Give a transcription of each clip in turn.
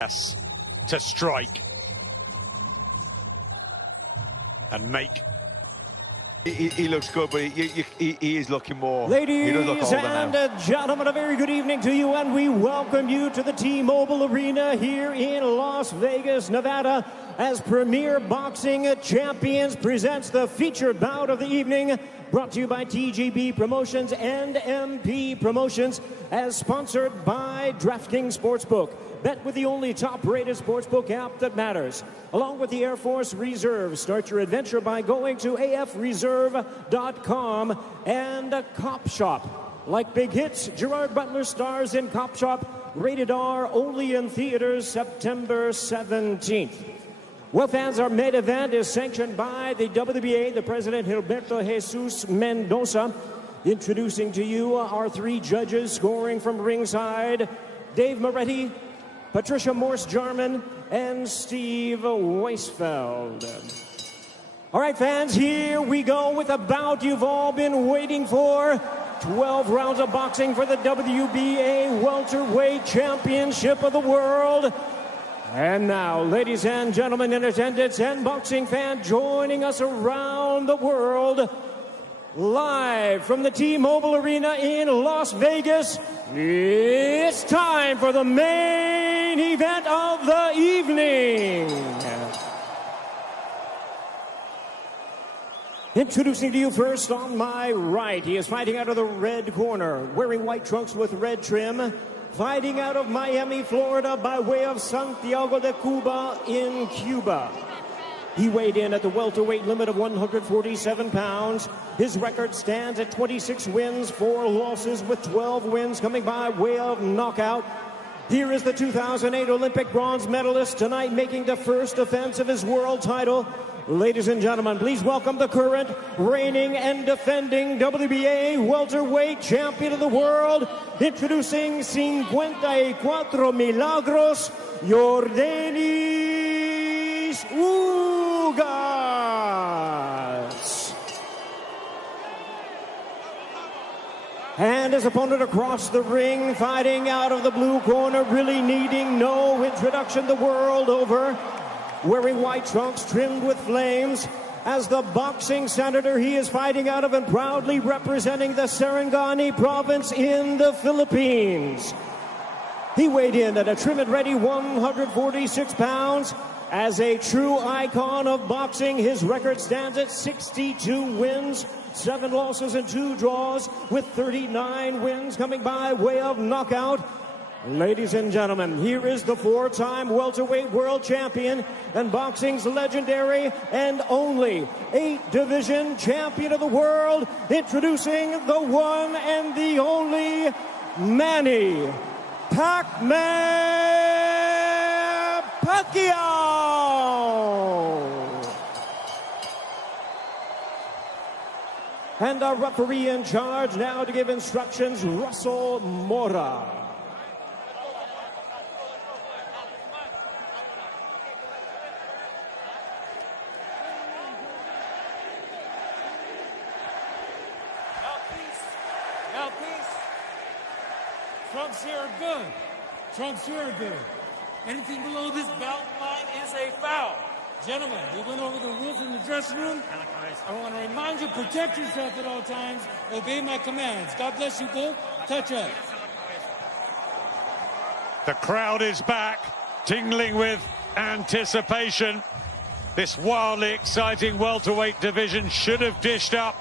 to strike and make. He looks good, but he is looking more. Ladies he does look older and now. gentlemen, a very good evening to you, and we welcome you to the T-Mobile Arena here in Las Vegas, Nevada, as Premier Boxing Champions presents the featured bout of the evening, brought to you by TGB Promotions and MP Promotions, as sponsored by DraftKings Sportsbook. Bet with the only top-rated sportsbook app that matters. Along with the Air Force Reserve, start your adventure by going to afreserve.com and Cop Shop. Like big hits, Gerard Butler stars in Cop Shop, rated R, only in theaters September 17th. Well, fans, our main event is sanctioned by the WBA, the President Gilberto Jesus Mendoza. Introducing to you our three judges scoring from ringside, Dave Moretti, Patricia Morse-Jarman, and Steve Weisfeld. All right, fans, here we go with a bout you've all been waiting for. 12 rounds of boxing for the WBA Welterweight Championship of the World. And now, ladies and gentlemen in attendance and boxing fans joining us around the world, live from the T-Mobile Arena in Las Vegas, it's time for the main event of the evening. Introducing to you first on my right, he is fighting out of the red corner, wearing white trunks with red trim, fighting out of Miami, Florida, by way of Santiago de Cuba in Cuba. He weighed in at the welterweight limit of 147 pounds. His record stands at 26 wins, 4 losses, with 12 wins coming by way of knockout. Here is the 2008 Olympic bronze medalist, tonight making the first defense of his world title. Ladies and gentlemen, please welcome the current, reigning and defending WBA welterweight champion of the world, introducing 54 Milagros, Yordenis Ugas. And his opponent across the ring, fighting out of the blue corner, really needing no introduction the world over, wearing white trunks trimmed with flames. As the boxing senator, he is fighting out of and proudly representing the Sarangani province in the Philippines. He weighed in at a trim and ready 146 pounds. As a true icon of boxing, his record stands at 62 wins, 7 losses and 2 draws, with 39 wins coming by way of knockout. Ladies and gentlemen, here is the 4-time welterweight world champion and boxing's legendary and only 8-division champion of the world, introducing the one and the only Manny Pacman Pacquiao. And our referee in charge now to give instructions, Russell Mora. Trunks here are good. Trunks here are good. Anything below this belt line is a foul. Gentlemen, we went over the rules in the dressing room. I want to remind you, protect yourself at all times. Obey my commands. God bless you both. Touch up. The crowd is back, tingling with anticipation. This wildly exciting welterweight division should have dished up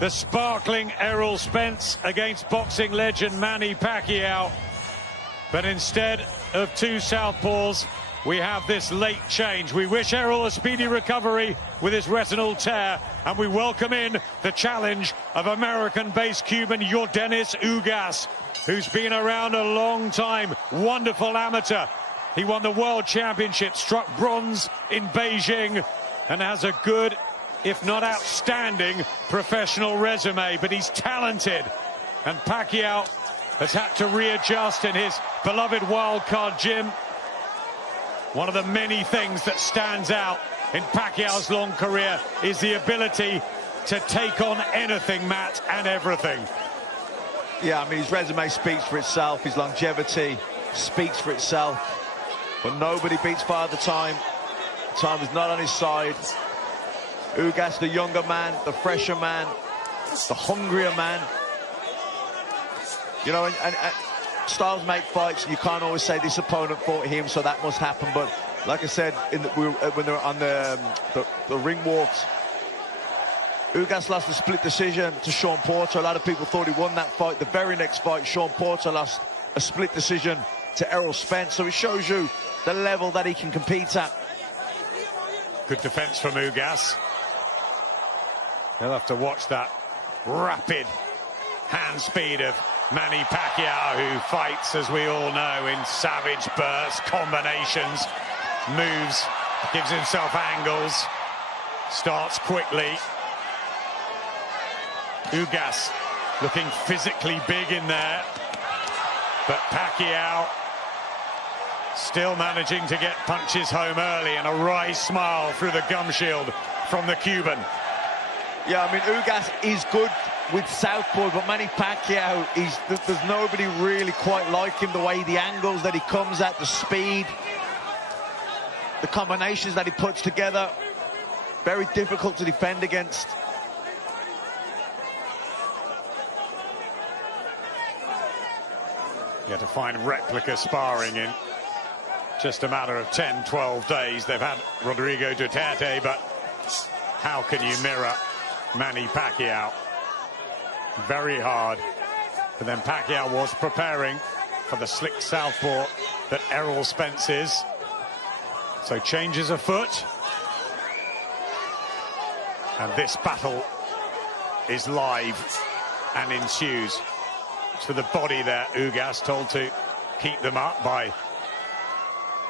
the sparkling Errol Spence against boxing legend Manny Pacquiao. But instead of two southpaws, we have this late change. We wish Errol a speedy recovery with his retinal tear, and we welcome in the challenge of American-based Cuban Yordenis Ugas, who's been around a long time. Wonderful amateur. He won the World Championship, struck bronze in Beijing, and has a good, if not outstanding, professional resume. But he's talented, and Pacquiao has had to readjust in his beloved wildcard gym. One of the many things that stands out in Pacquiao's long career is the ability to take on anything, Matt, and everything. Yeah, I mean, his resume speaks for itself. His longevity speaks for itself. but nobody beats Father Time. Time is not on his side. Ugas, the younger man, the fresher man, the hungrier man. You know, and styles make fights. You can't always say this opponent fought him, so that must happen. But like I said, when they were on the ring walks, Ugas lost a split decision to Sean Porter. A lot of people thought he won that fight. The very next fight, Sean Porter lost a split decision to Errol Spence. So it shows you the level that he can compete at. Good defense from Ugas. He'll have to watch that rapid hand speed of Manny Pacquiao, who fights, as we all know, in savage bursts, combinations, moves, gives himself angles, starts quickly. Ugas looking physically big in there, but Pacquiao still managing to get punches home early, and a wry smile through the gum shield from the Cuban. Yeah, I mean, Ugas is good with southpaw, but Manny Pacquiao, there's nobody really quite like him. The way, the angles that he comes at, the speed, the combinations that he puts together, very difficult to defend against. You had to find replica sparring in just a matter of 10, 12 days. They've had Rodrigo Duterte, but how can you mirror Manny Pacquiao? Very hard. But then Pacquiao was preparing for the slick southpaw that Errol Spence is. So changes afoot. And this battle is live and ensues. To the body there, Ugas told to keep them up by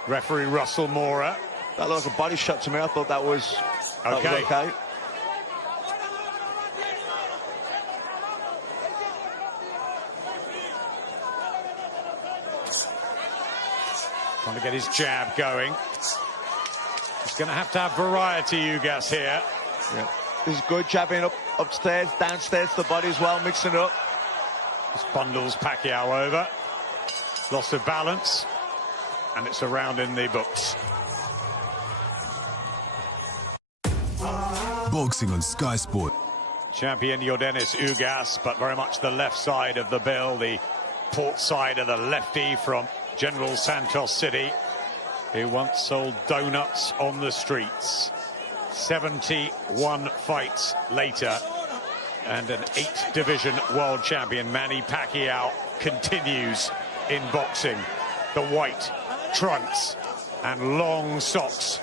referee Russell Mora. That looked like a body shot to me. I thought that was okay. Trying to get his jab going. He's going to have variety, Ugas, here. Yeah. This is good, jabbing upstairs, downstairs to the body as well, mixing it up. This bundles Pacquiao over. Loss of balance. And it's a round in the books. Boxing on Sky Sport. Champion Yordenis Ugas, but very much the left side of the bill, the port side of the lefty from General Santos City, who once sold donuts on the streets. 71 fights later, and an 8th division world champion, Manny Pacquiao, continues in boxing. The white trunks and long socks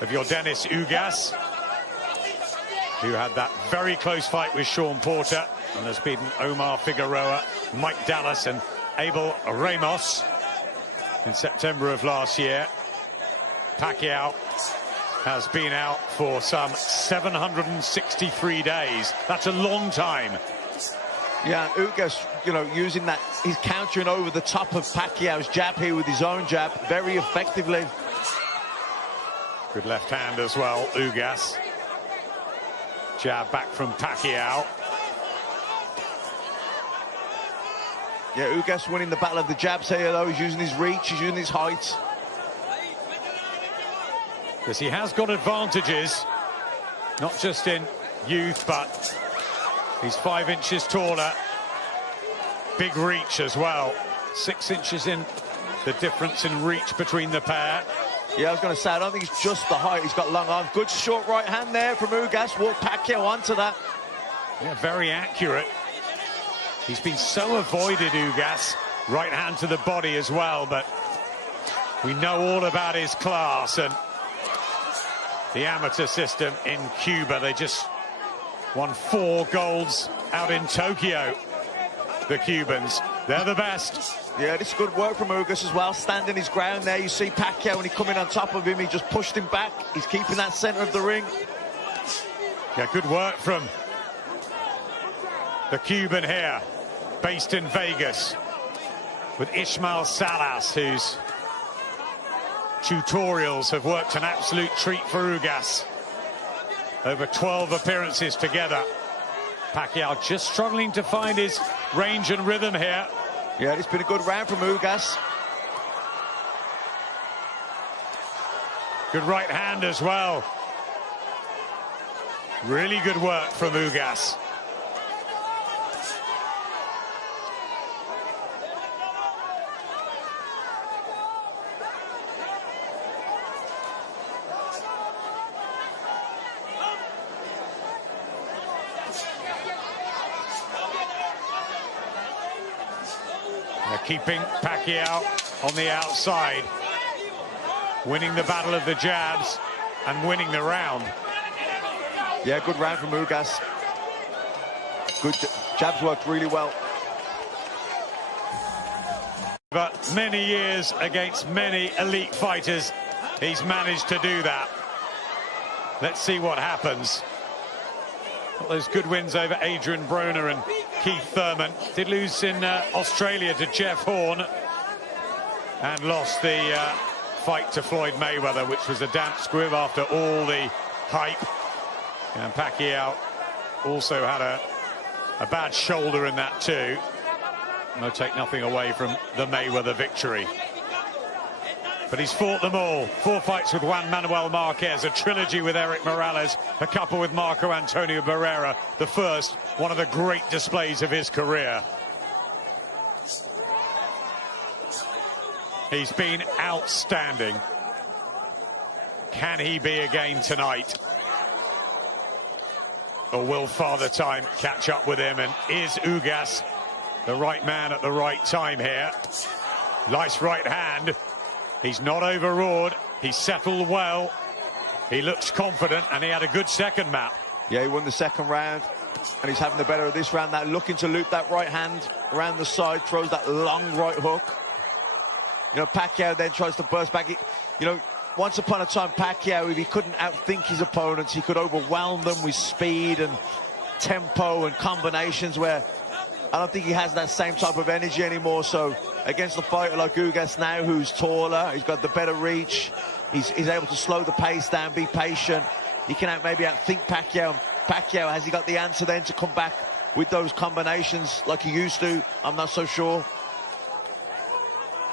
of Yordenis Ugas, who had that very close fight with Sean Porter and has beaten Omar Figueroa, Mike Dallas and Abel Ramos in September of last year. Pacquiao has been out for some 763 days. That's a long time. Yeah, Ugas, you know, using that, he's countering over the top of Pacquiao's jab here with his own jab very effectively. Good left hand as well, Ugas. Jab back from Pacquiao. Yeah, Ugas winning the battle of the jabs here, though. He's using his reach, he's using his height. Because he has got advantages, not just in youth, but he's 5 inches taller. Big reach as well. 6 inches in the difference in reach between the pair. Yeah, I was going to say, I don't think it's just the height. He's got long arms. Good short right hand there from Ugas. Walked Pacquiao onto that. Yeah, very accurate. He's been so avoided, Ugas. Right hand to the body as well, but we know all about his class and the amateur system in Cuba. They just won 4 golds out in Tokyo, the Cubans. They're the best. Yeah, this is good work from Ugas as well, standing his ground there. You see Pacquiao, when he come in on top of him, he just pushed him back. He's keeping that center of the ring. Yeah, good work from the Cuban here, based in Vegas, with Ismael Salas, whose tutorials have worked an absolute treat for Ugas. Over 12 appearances together. Pacquiao just struggling to find his range and rhythm here. Yeah, it's been a good round from Ugas. Good right hand as well. Really good work from Ugas. They're keeping Pacquiao on the outside, winning the battle of the jabs and winning the round. Yeah, good round from Ugas. Good jabs worked really well. But many years against many elite fighters, he's managed to do that. Let's see what happens. Got those good wins over Adrian Broner and Keith Thurman. Did lose in Australia to Jeff Horn and lost the fight to Floyd Mayweather, which was a damp squib after all the hype. And Pacquiao also had a bad shoulder in that too. No, take nothing away from the Mayweather victory. But he's fought them all. 4 fights with Juan Manuel Marquez, a trilogy with Eric Morales, a couple with Marco Antonio Barrera. The first, one of the great displays of his career. He's been outstanding. Can he be again tonight? Or will Father Time catch up with him? And is Ugas the right man at the right time here? Nice right hand. He's not overawed. He's settled well. He looks confident, and he had a good second map. Yeah, he won the second round, and he's having the better of this round. That looking to loop that right hand around the side, throws that long right hook. You know, Pacquiao then tries to burst back. You know, once upon a time, Pacquiao, if he couldn't outthink his opponents, he could overwhelm them with speed and tempo and combinations, where I don't think he has that same type of energy anymore. So against a fighter like Ugas now, who's taller, he's got the better reach, he's able to slow the pace down, be patient. He can maybe outthink Pacquiao. Pacquiao, has he got the answer then to come back with those combinations like he used to? I'm not so sure.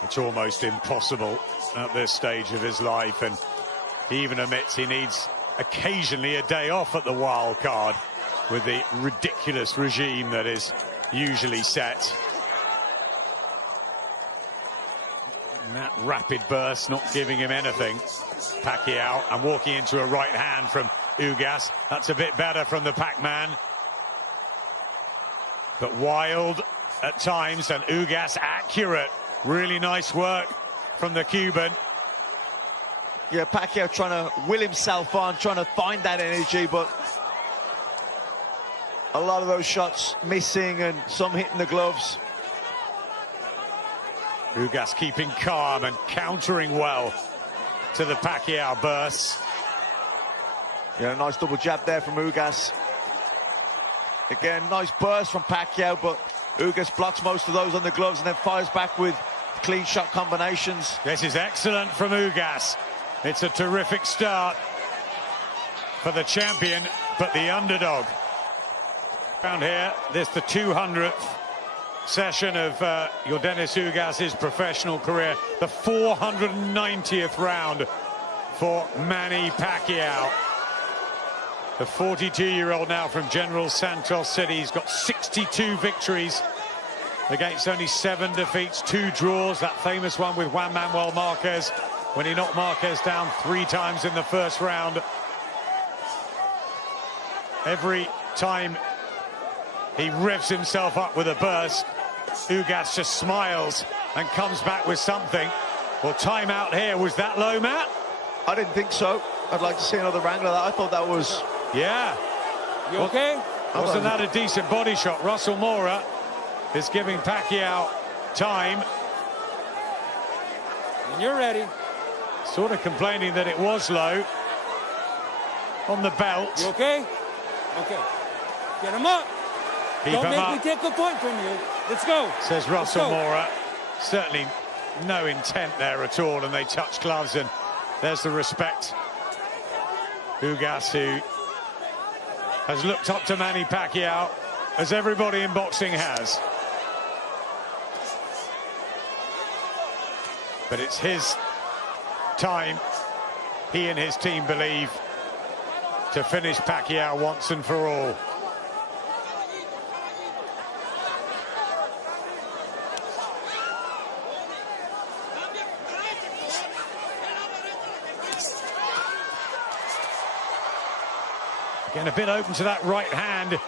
It's almost impossible at this stage of his life, and he even admits he needs occasionally a day off at the wild card with the ridiculous regime that is usually set. And that rapid burst not giving him anything. Pacquiao, and walking into a right hand from Ugas. That's a bit better from the Pacman. But wild at times, and Ugas accurate. Really nice work from the Cuban. Yeah, Pacquiao trying to will himself on, trying to find that energy, but a lot of those shots missing and some hitting the gloves. Ugas keeping calm and countering well to the Pacquiao bursts. Yeah, a nice double jab there from Ugas. Again, nice burst from Pacquiao, but Ugas blocks most of those on the gloves and then fires back with clean shot combinations. This is excellent from Ugas. It's a terrific start for the champion, but the underdog. Around here, this the 200th session of Yordenis Ugas' professional career, the 490th round for Manny Pacquiao. The 42-year-old now from General Santos City. He's got 62 victories against only 7 defeats, 2 draws. That famous one with Juan Manuel Marquez when he knocked Marquez down 3 times in the first round. Every time he revs himself up with a burst, Ugas just smiles and comes back with something. Well, time out here. Was that low, Matt? I didn't think so. I'd like to see another wrangler. I thought that was... Yeah. You okay? Wasn't that a decent body shot? Russell Mora is giving Pacquiao time. When you're ready. Sort of complaining that it was low on the belt. You okay? Okay. Get him up. Don't make me take a point from you. Let's go. Says Russell Mora. Certainly no intent there at all, and they touch gloves, and there's the respect. Ugas, who has looked up to Manny Pacquiao, as everybody in boxing has. But it's his time. he and his team believe, to finish Pacquiao once and for all. Getting a bit open to that right hand,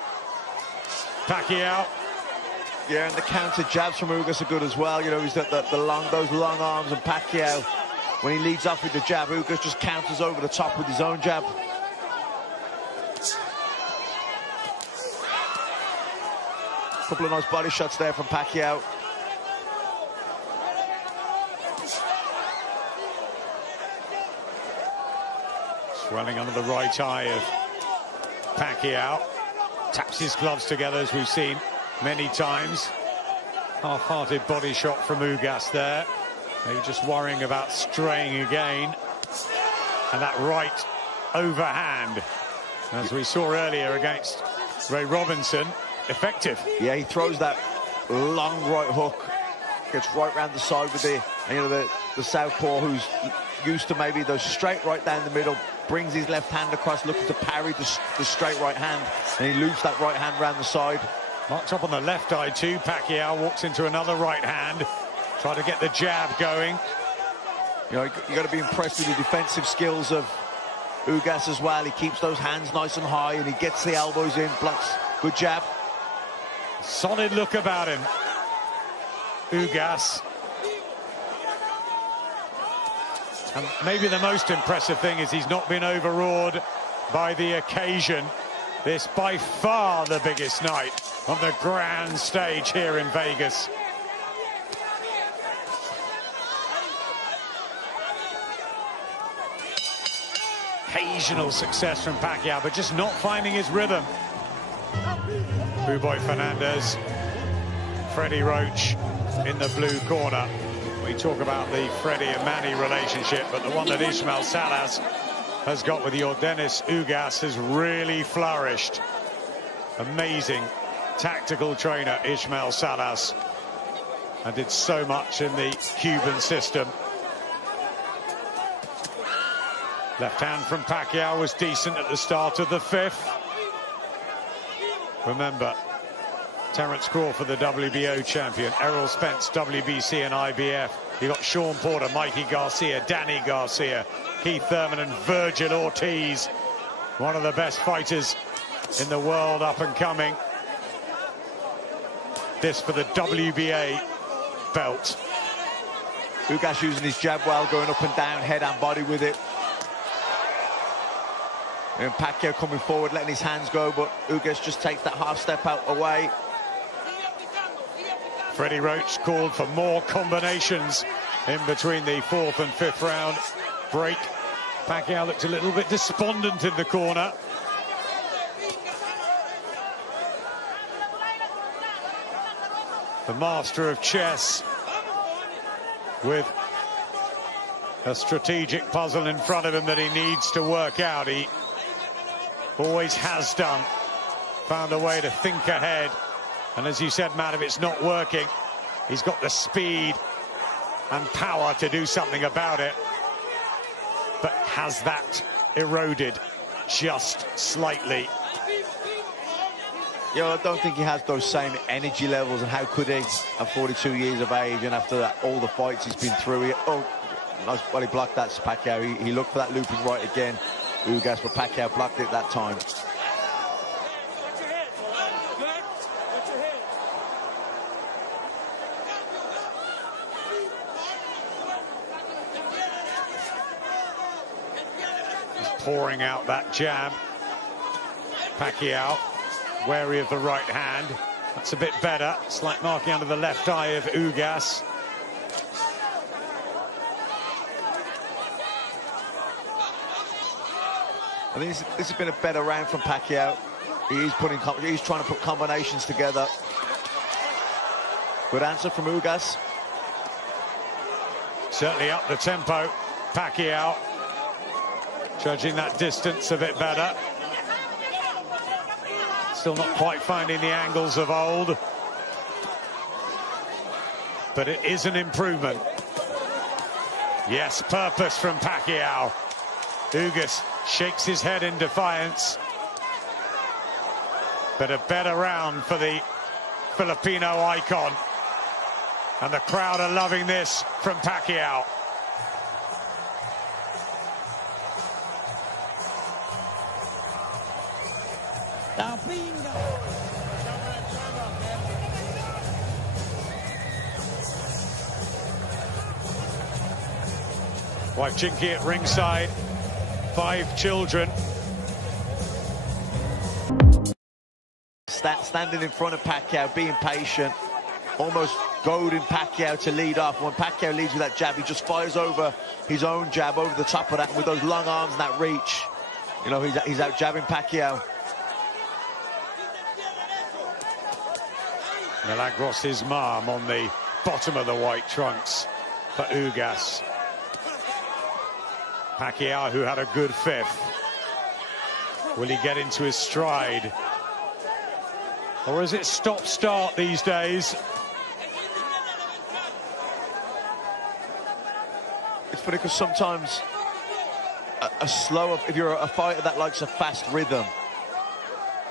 Pacquiao. Yeah, and the counter jabs from Ugas are good as well. You know, he's got those long arms, and Pacquiao, when he leads off with the jab, Ugas just counters over the top with his own jab. Couple of nice body shots there from Pacquiao. Swelling under the right eye of Pacquiao. Taps his gloves together, as we've seen many times. Half-hearted body shot from Ugas there. Maybe just worrying about straying again. And that right overhand, as we saw earlier against Ray Robinson, effective. Yeah, he throws that long right hook, gets right round the side with the southpaw, who's used to maybe those straight right down the middle, brings his left hand across, looking to parry the straight right hand, and he loops that right hand round the side. Marked up on the left eye too. Pacquiao walks into another right hand, try to get the jab going. You know, you got to be impressed with the defensive skills of Ugas as well. He keeps those hands nice and high, and he gets the elbows in, blocks. Good jab. Solid look about him, Ugas. And maybe the most impressive thing is he's not been overawed by the occasion. This by far the biggest night on the grand stage here in Vegas. Occasional success from Pacquiao, but just not finding his rhythm. Boy Fernandez, Freddie Roach in the blue corner. We talk about the Freddie and Manny relationship, but the one that Ismael Salas has got with Yordenis Ugas has really flourished. Amazing tactical trainer, Ismael Salas, and did so much in the Cuban system. Left hand from Pacquiao was decent at the start of the fifth. Remember, Terence Crawford, the WBO champion, Errol Spence, WBC and IBF. You got Sean Porter, Mikey Garcia, Danny Garcia, Keith Thurman and Virgil Ortiz. One of the best fighters in the world up and coming. This for the WBA belt. Ugas using his jab well, going up and down, head and body with it. And Pacquiao coming forward, letting his hands go, but Ugas just takes that half step out away. Freddie Roach called for more combinations in between the fourth and fifth round break. Pacquiao looked a little bit despondent in the corner. The master of chess with a strategic puzzle in front of him that he needs to work out. He always has done. Found a way to think ahead. And as you said, Matt, if it's not working, he's got the speed and power to do something about it. But has that eroded just slightly? You know, I don't think he has those same energy levels, and how could he at 42 years of age and after that, all the fights he's been through? Nice body block, that's Pacquiao. He looked for that looping right again, Ugas, but Pacquiao blocked it that time. Pouring out that jab. Pacquiao wary of the right hand. That's a bit better. Slight marking under the left eye of Ugas. I think this has been a better round from Pacquiao. He's trying to put combinations together. Good answer from Ugas. Certainly up the tempo. Pacquiao judging that distance a bit better. Still not quite finding the angles of old, but it is an improvement. Yes, purpose from Pacquiao. Ugas shakes his head in defiance. But a better round for the Filipino icon. And the crowd are loving this from Pacquiao. Wife Chinky at ringside, 5 children. Standing in front of Pacquiao, being patient, almost goading Pacquiao to lead off. When Pacquiao leads with that jab, he just fires over his own jab, over the top of that, and with those long arms and that reach, you know, he's out jabbing Pacquiao. Milagros' mom on the bottom of the white trunks for Ugas. Pacquiao, who had a good 5th. Will he get into his stride? Or is it stop-start these days? It's funny because sometimes a slower, if you're a fighter that likes a fast rhythm,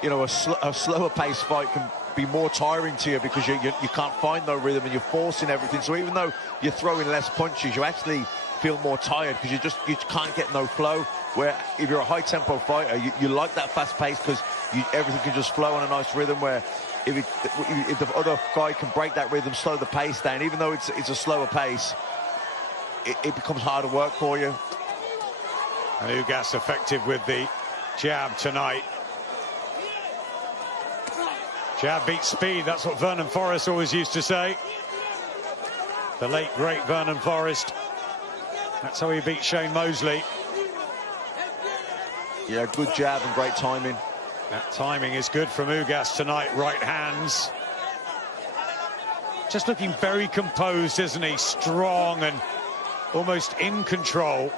you know, a slower pace fight can be more tiring to you because you can't find no rhythm and you're forcing everything. So even though you're throwing less punches, you actually feel more tired because you can't get no flow. Where if you're a high-tempo fighter, you like that fast pace because everything can just flow on a nice rhythm. Where if the other guy can break that rhythm, slow the pace down, even though it's a slower pace, it becomes harder work for you. And Ugas effective with the jab tonight. Jab beats speed, that's what Vernon Forrest always used to say. The late, great Vernon Forrest. That's how he beat Shane Mosley. Yeah, good jab and great timing. That timing is good from Ugas tonight, right hands. Just looking very composed, isn't he? Strong and almost in control,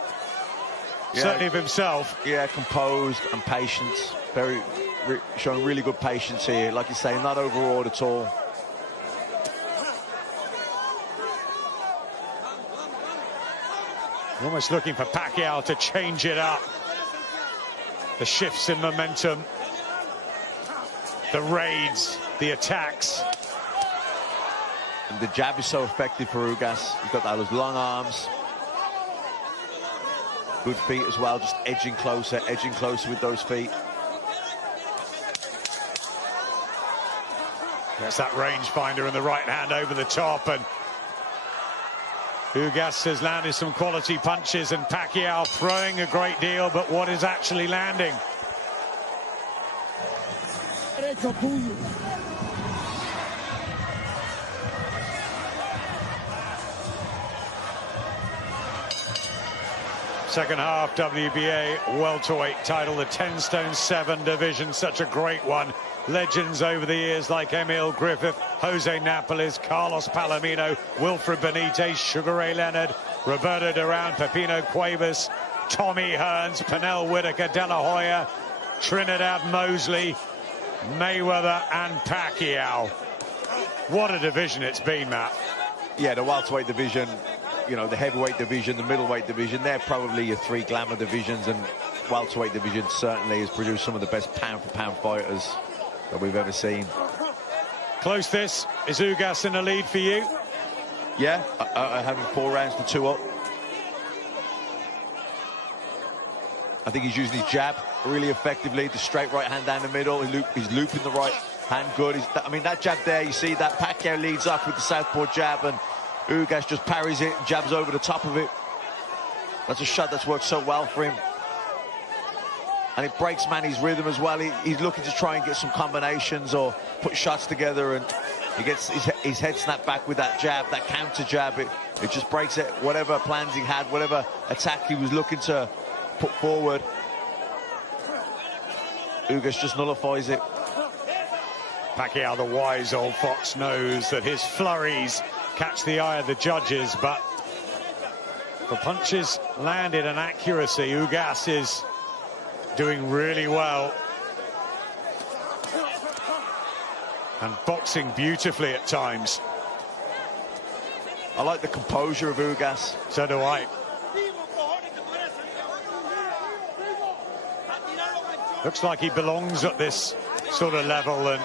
yeah, certainly of himself. Yeah, composed and patience. Showing really good patience here. Like you say, not overawed at all. Almost looking for Pacquiao to change it up. The shifts in momentum, the raids, the attacks. And the jab is so effective for Ugas. He's got those long arms. Good feet as well, just edging closer with those feet. There's that rangefinder in the right hand over the top, and Ugas has landed some quality punches, and Pacquiao throwing a great deal, but what is actually landing? Second half WBA welterweight title, the 10 stone 7 division, such a great one. Legends over the years like Emil Griffith, Jose Napoles, Carlos Palomino, Wilfred Benitez, Sugar Ray Leonard, Roberto Duran, Pepino Cuevas, Tommy Hearns, Pernell Whitaker, De La Hoya, Trinidad Mosley, Mayweather and Pacquiao. What a division it's been, Matt. Yeah, the welterweight division, you know, the heavyweight division, the middleweight division, they're probably your 3 glamour divisions, and welterweight division certainly has produced some of the best pound-for-pound fighters that we've ever seen. Close this. Is Ugas in the lead for you? Yeah, I have him 4 rounds to 2 up. I think he's using his jab really effectively, the straight right hand down the middle. He's looping the right hand good. I mean, that jab there, you see that Pacquiao leads off with the southpaw jab, and Ugas just parries it and jabs over the top of it. That's a shot that's worked so well for him. And it breaks Manny's rhythm as well. He's looking to try and get some combinations or put shots together, and he gets his head snapped back with that jab, that counter jab. It just breaks it, whatever plans he had, whatever attack he was looking to put forward. Ugas just nullifies it. Pacquiao, the wise old fox, knows that his flurries catch the eye of the judges, but for punches landed and accuracy, Ugas is doing really well. And boxing beautifully at times. I like the composure of Ugas. So do I. Looks like he belongs at this sort of level and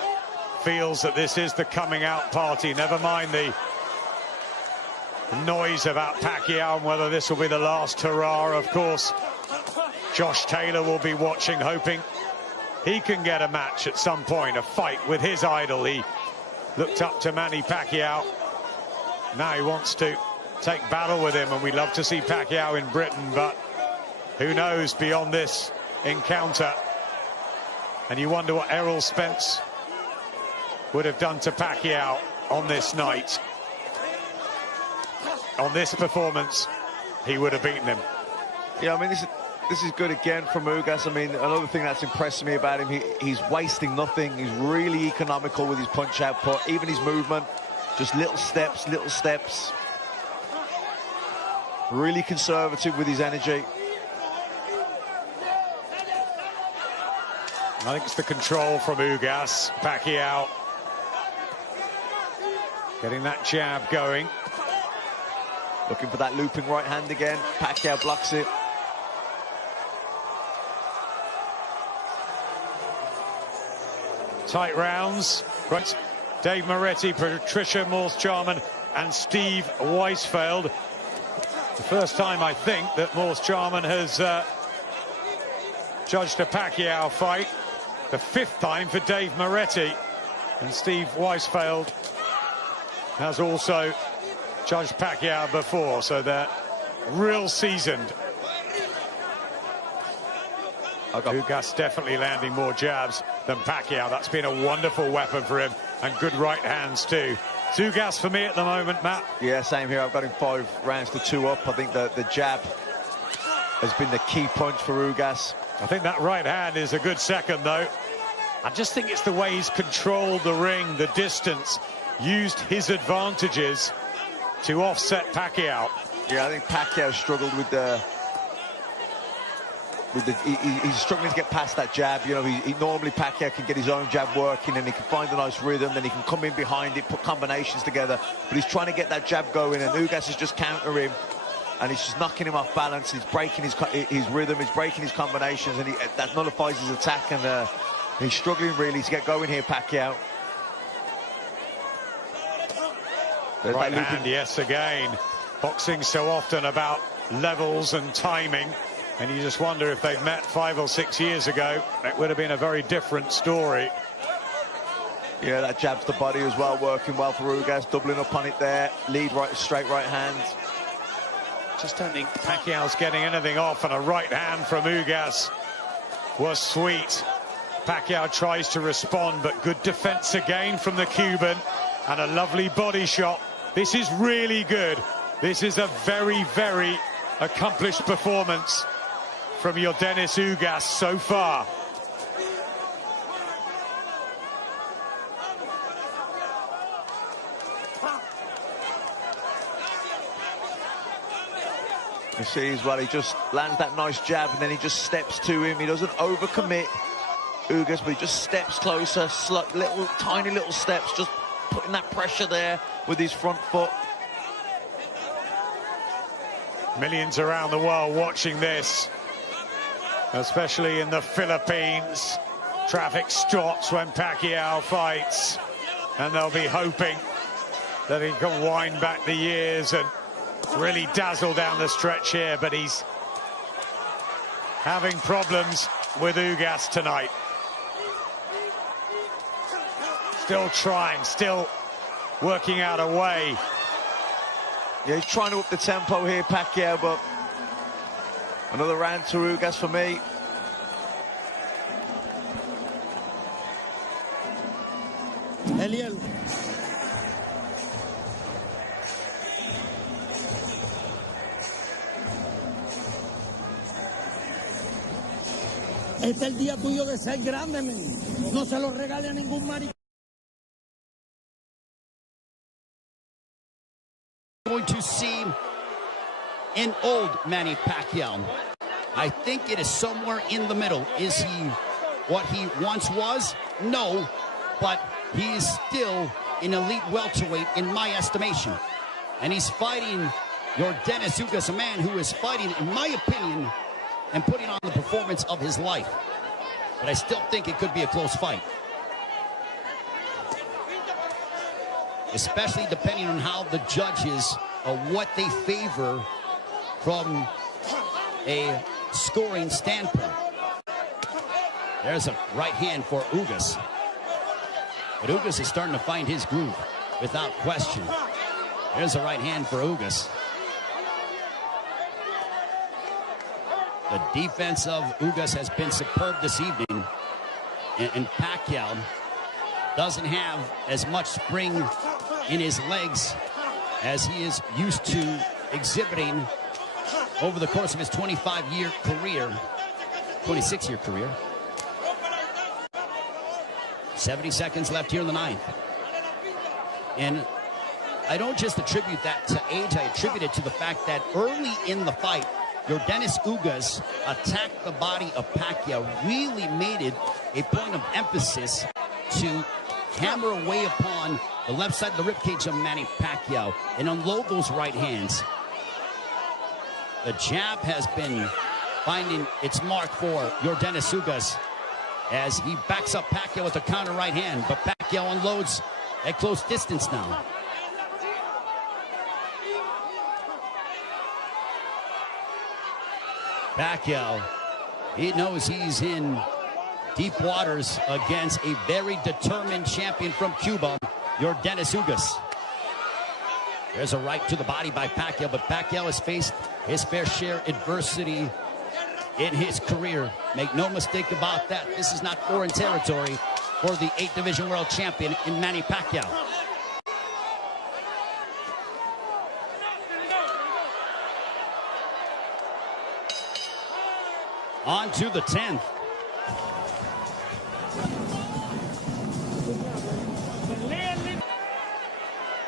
feels that this is the coming out party. Never mind the noise about Pacquiao and whether this will be the last hurrah. Of course, Josh Taylor will be watching, hoping he can get a match at some point, a fight with his idol. He looked up to Manny Pacquiao. Now he wants to take battle with him, and we love to see Pacquiao in Britain, but who knows beyond this encounter. And you wonder what Errol Spence would have done to Pacquiao on this night. On this performance, he would have beaten him. Yeah, I mean, this is good again from Ugas. I mean, another thing that's impressed me about him, he's wasting nothing. He's really economical with his punch output, even his movement. Just little steps, little steps. Really conservative with his energy. I think it's the control from Ugas. Pacquiao getting that jab going. Looking for that looping right hand again. Pacquiao blocks it. Tight rounds. Right. Dave Moretti, Patricia Morse-Charman and Steve Weisfeld. The first time, I think, that Morse-Charman has judged a Pacquiao fight. The fifth time for Dave Moretti. And Steve Weisfeld has also judged Pacquiao before, so they're real seasoned. Ugas definitely landing more jabs than Pacquiao. That's been a wonderful weapon for him, and good right hands too. Ugas for me at the moment, Matt. Yeah, same here. I've got him 5 rounds to 2 up. I think the jab has been the key punch for Ugas. I think that right hand is a good second, though. I just think it's the way he's controlled the ring, the distance, used his advantages to offset Pacquiao. Yeah, I think Pacquiao struggled with he's struggling to get past that jab. You know, he normally Pacquiao can get his own jab working and he can find a nice rhythm, then he can come in behind it, put combinations together, but he's trying to get that jab going, and Ugas is just countering him, and he's just knocking him off balance. He's breaking his rhythm, he's breaking his combinations, and that nullifies his attack, and he's struggling really to get going here, Pacquiao. There's right hand, yes, again. Boxing so often about levels and timing, and you just wonder if they'd met 5 or 6 years ago, it would have been a very different story. Yeah, that jabs the body as well, working well for Ugas, doubling up on it there. Lead right, straight right hand. Just don't think Pacquiao's getting anything off, and a right hand from Ugas was sweet. Pacquiao tries to respond, but good defense again from the Cuban, and a lovely body shot. This is really good. This is a very, very accomplished performance from your Dennis Ugas so far. You see as well, he just lands that nice jab and then he just steps to him. He doesn't overcommit, Ugas, but he just steps closer, tiny little steps, just putting that pressure there with his front foot. Millions around the world watching this, especially in the Philippines. Traffic stops when Pacquiao fights, and they'll be hoping that he can wind back the years and really dazzle down the stretch here, but he's having problems with Ugas tonight. Still trying, still working out a way. Yeah, he's trying to up the tempo here, Pacquiao, but another round to Ugas for me. Eliel. Este es el día tuyo de ser grande, men. No se lo regale a ningún maricón. Going to see an old Manny Pacquiao. I think it is somewhere in the middle. Is he what he once was? No, but he is still an elite welterweight in my estimation. And he's fighting your Dennis Ugas, a man who is fighting, in my opinion, and putting on the performance of his life. but I still think it could be a close fight. Especially depending on how the judges, what they favor from a scoring standpoint. There's a right hand for Ugas. But Ugas is starting to find his groove, without question. There's a right hand for Ugas. The defense of Ugas has been superb this evening. And Pacquiao doesn't have as much spring in his legs as he is used to exhibiting over the course of his 25-year career, 26-year career. 70 seconds left here in the ninth. And I don't just attribute that to age, I attribute it to the fact that early in the fight, Yordenis Ugas attacked the body of Pacquiao, really made it a point of emphasis to hammer away upon the left side of the ribcage of Manny Pacquiao and unload those right hands. The jab has been finding its mark for Yordenis Ugas as he backs up Pacquiao with a counter right hand, but Pacquiao unloads at close distance now. Pacquiao, he knows he's in deep waters against a very determined champion from Cuba, Yordenis Ugas. There's a right to the body by Pacquiao, but Pacquiao has faced his fair share of adversity in his career. Make no mistake about that. This is not foreign territory for the 8th Division World Champion in Manny Pacquiao. On to the 10th.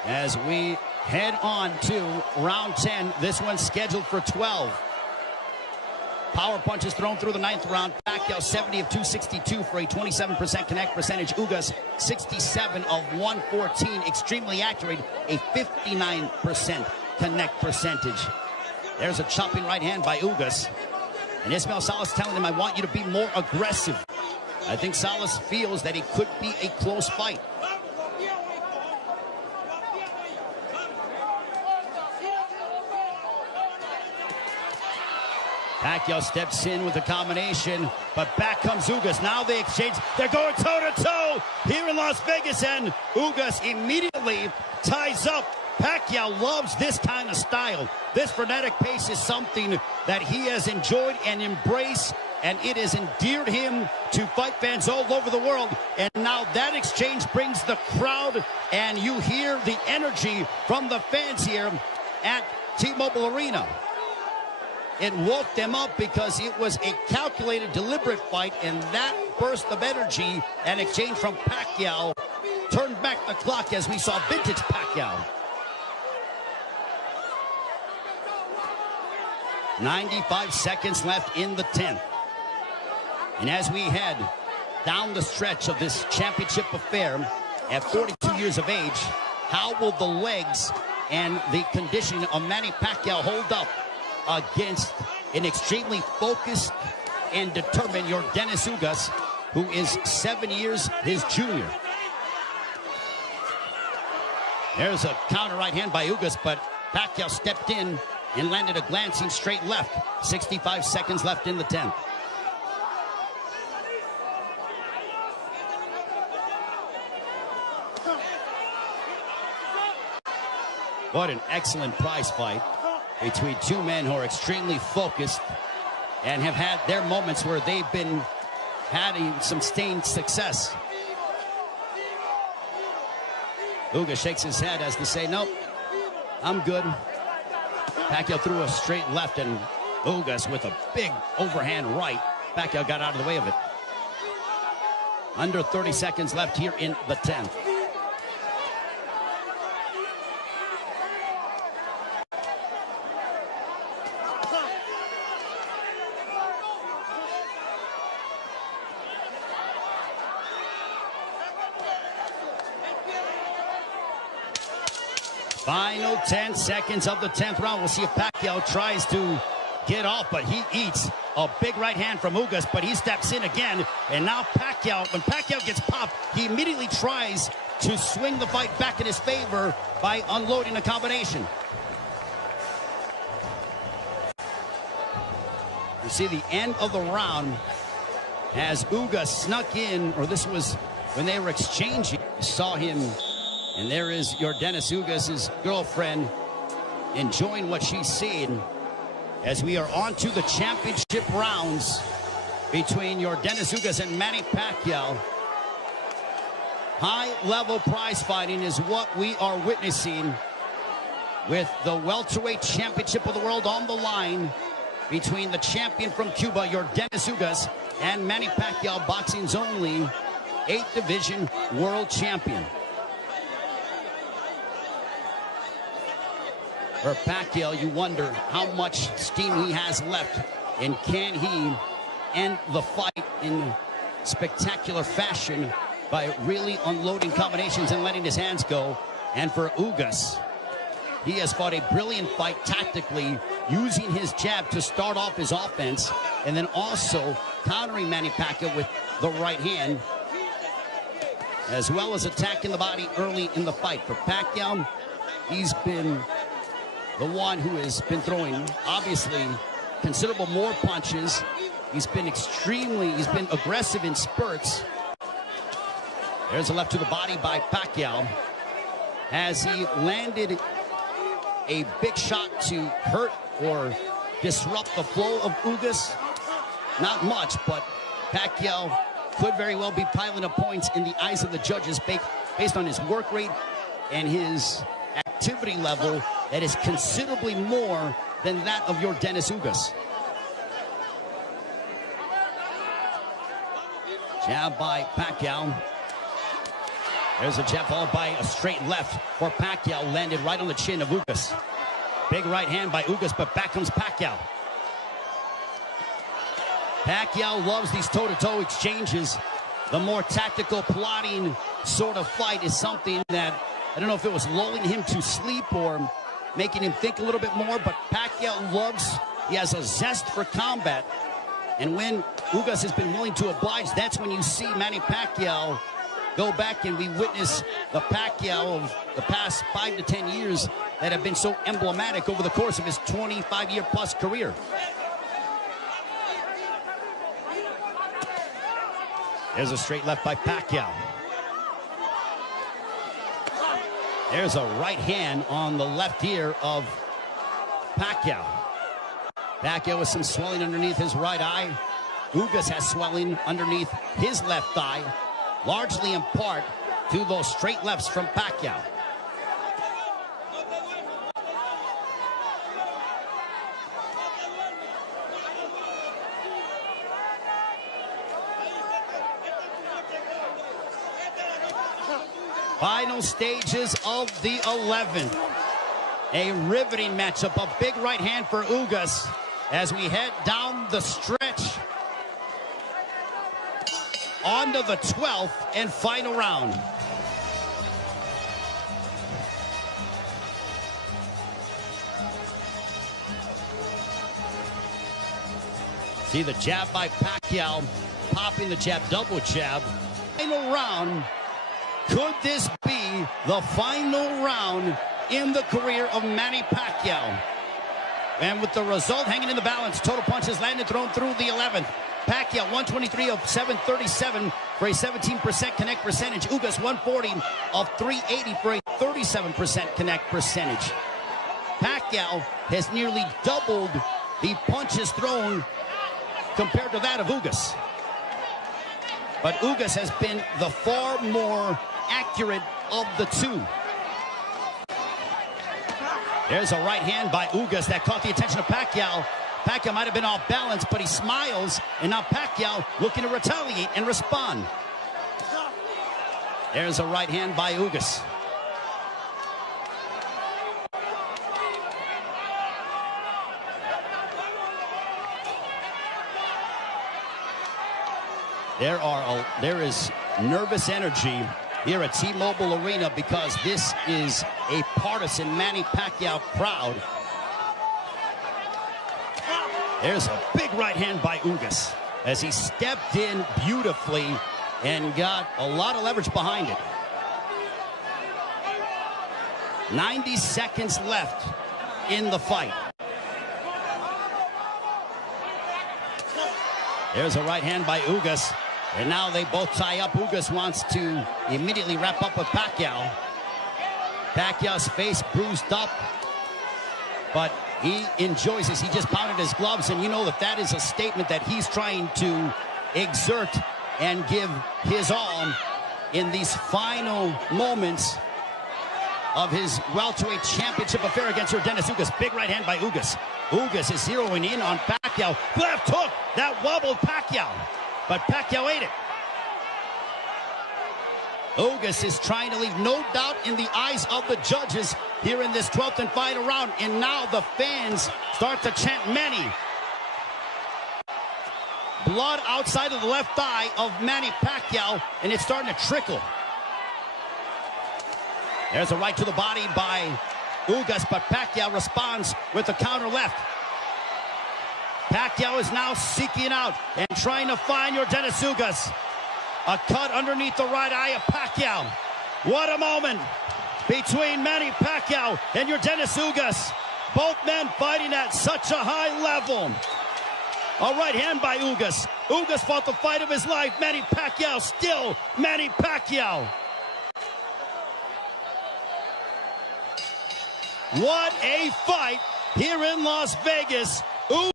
As we head on to round 10, this one's scheduled for 12. Power punches thrown through the 9th round. Pacquiao 70 of 262 for a 27% connect percentage. Ugas 67 of 114. Extremely accurate, a 59% connect percentage. There's a chopping right hand by Ugas. And Ismael Salas telling him, I want you to be more aggressive. I think Salas feels that it could be a close fight. Pacquiao steps in with a combination, but back comes Ugas. Now they exchange. They're going toe-to-toe here in Las Vegas, and Ugas immediately ties up. Pacquiao loves this kind of style. This frenetic pace is something that he has enjoyed and embraced, and it has endeared him to fight fans all over the world. And now that exchange brings the crowd, and you hear the energy from the fans here at T-Mobile Arena. It woke them up because it was a calculated, deliberate fight, and that burst of energy and exchange from Pacquiao turned back the clock as we saw vintage Pacquiao. 95 seconds left in the 10th. And as we head down the stretch of this championship affair at 42 years of age, how will the legs and the conditioning of Manny Pacquiao hold up against an extremely focused and determined Yordenis Ugas, who is 7 years his junior? There's a counter right hand by Ugas, but Pacquiao stepped in and landed a glancing straight left. 65 seconds left in the 10th. What an excellent prize fight between two men who are extremely focused and have had their moments where they've been having some sustained success. Ugas shakes his head as to say, nope, I'm good. Pacquiao threw a straight left, and Ugas with a big overhand right. Pacquiao got out of the way of it. Under 30 seconds left here in the 10th. Final 10 seconds of the 10th round. We'll see if Pacquiao tries to get off, but he eats a big right hand from Ugas, but he steps in again. And now Pacquiao, when Pacquiao gets popped, he immediately tries to swing the fight back in his favor by unloading a combination. You see the end of the round as Ugas snuck in, or this was when they were exchanging. You saw him, and there is your Dennis Ugas' girlfriend enjoying what she's seeing as we are on to the championship rounds between your Dennis Ugas and Manny Pacquiao. High-level prize fighting is what we are witnessing with the welterweight championship of the world on the line between the champion from Cuba, your Dennis Ugas, and Manny Pacquiao, boxing's only 8th division world champion. For Pacquiao, you wonder how much steam he has left, and can he end the fight in spectacular fashion by really unloading combinations and letting his hands go. And for Ugas, he has fought a brilliant fight tactically, using his jab to start off his offense, and then also countering Manny Pacquiao with the right hand, as well as attacking the body early in the fight. For Pacquiao, he's been the one who has been throwing, obviously, considerable more punches. He's been aggressive in spurts. There's a left to the body by Pacquiao. Has he landed a big shot to hurt or disrupt the flow of Ugas? Not much, but Pacquiao could very well be piling up points in the eyes of the judges based on his work rate and his activity level that is considerably more than that of your Dennis Ugas. Jab by Pacquiao. There's a jab followed by a straight left for Pacquiao, landed right on the chin of Ugas. Big right hand by Ugas, but back comes Pacquiao. Pacquiao loves these toe-to-toe exchanges. The more tactical, plotting sort of fight is something that, I don't know if it was lulling him to sleep or making him think a little bit more, but Pacquiao loves, he has a zest for combat. And when Ugas has been willing to oblige, that's when you see Manny Pacquiao go back, and we witness the Pacquiao of the past 5 to 10 years that have been so emblematic over the course of his 25-year-plus career. There's a straight left by Pacquiao. There's a right hand on the left ear of Pacquiao. Pacquiao with some swelling underneath his right eye. Ugas has swelling underneath his left thigh, largely in part to those straight lefts from Pacquiao. Final stages of the 11th. A riveting matchup, a big right hand for Ugas as we head down the stretch onto the 12th and final round. See the jab by Pacquiao, popping the jab, double jab. Final round. Could this be the final round in the career of Manny Pacquiao? And with the result hanging in the balance, total punches landed, thrown through the 11th. Pacquiao 123 of 737 for a 17% connect percentage. Ugas 140 of 380 for a 37% connect percentage. Pacquiao has nearly doubled the punches thrown compared to that of Ugas. But Ugas has been the far more accurate of the two. There's a right hand by Ugas that caught the attention of Pacquiao. Pacquiao might have been off balance, but he smiles, and now Pacquiao looking to retaliate and respond. There's a right hand by Ugas. There is nervous energy here at T-Mobile Arena because this is a partisan Manny Pacquiao crowd. There's a big right hand by Ugas as he stepped in beautifully and got a lot of leverage behind it. 90 seconds left in the fight. There's a right hand by Ugas. And now they both tie up. Ugas wants to immediately wrap up with Pacquiao. Pacquiao's face bruised up, but he enjoys this. He just pounded his gloves, and you know that is a statement that he's trying to exert and give his all in these final moments of his welterweight championship affair against Dennis Ugas. Big right hand by Ugas. Ugas is zeroing in on Pacquiao. Left hook that wobbled Pacquiao, but Pacquiao ate it. Ugas is trying to leave no doubt in the eyes of the judges here in this 12th and final round, and now the fans start to chant Manny. Blood outside of the left thigh of Manny Pacquiao, and it's starting to trickle. There's a right to the body by Ugas, but Pacquiao responds with a counter left. Pacquiao is now seeking out and trying to find Dennis Ugas. A cut underneath the right eye of Pacquiao. What a moment between Manny Pacquiao and Dennis Ugas. Both men fighting at such a high level. A right hand by Ugas. Ugas fought the fight of his life. Manny Pacquiao still Manny Pacquiao. What a fight here in Las Vegas.